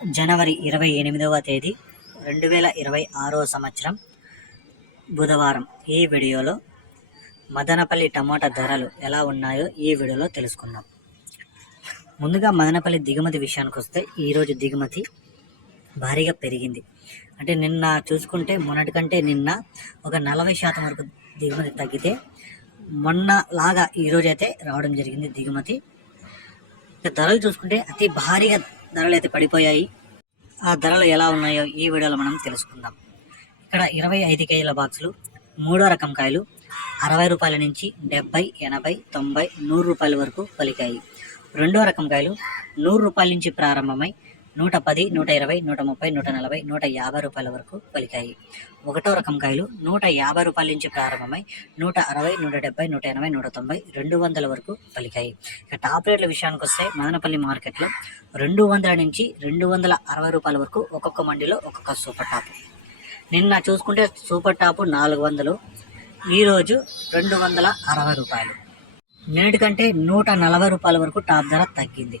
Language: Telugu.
జనవరి ఇరవై ఎనిమిదవ తేదీ రెండు వేల ఇరవై ఆరో సంవత్సరం బుధవారం. ఈ వీడియోలో మదనపల్లి టమాటా ధరలు ఎలా ఉన్నాయో ఈ వీడియోలో తెలుసుకుందాం. ముందుగా మదనపల్లి దిగుమతి విషయానికి వస్తే ఈరోజు దిగుమతి భారీగా పెరిగింది. అంటే నిన్న చూసుకుంటే మొన్నటి కంటే నిన్న ఒక నలభై శాతం వరకు దిగుమతి తగ్గితే మొన్న లాగా ఈరోజు అయితే రావడం జరిగింది దిగుమతి. ఇక ధరలు చూసుకుంటే అతి భారీగా ధరలు అయితే పడిపోయాయి. ఆ ధరలు ఎలా ఉన్నాయో ఈ వీడియోలో మనం తెలుసుకుందాం. ఇక్కడ ఇరవై ఐదు కేజీల బాక్సులు మూడో రకం కాయలు అరవై రూపాయల నుంచి డెబ్బై ఎనభై తొంభై నూరు రూపాయల వరకు పలికాయి. రెండో రకం కాయలు నూరు రూపాయల నుంచి ప్రారంభమై నూట పది నూట ఇరవై నూట ముప్పై నూట నలభై నూట యాభై రూపాయల వరకు పలికాయి. ఒకటో రకం కాయలు నూట యాభై రూపాయల నుంచి ప్రారంభమై నూట అరవై నూట డెబ్బై నూట ఎనభై నూట తొంభై రెండు వందల వరకు పలికాయి. ఇక టాప్ రేట్ల విషయానికి వస్తే మదనపల్లి మార్కెట్లో రెండు వందల నుంచి రెండు వందల అరవై రూపాయల వరకు ఒక్కొక్క మండిలో ఒక్కొక్క సూపర్ టాప్. నిన్న చూసుకుంటే సూపర్ టాప్ నాలుగు వందలు ఈరోజు రెండు వందల అరవై రూపాయలు. నేటికంటే నూట నలభై రూపాయల వరకు టాప్ ధర తగ్గింది.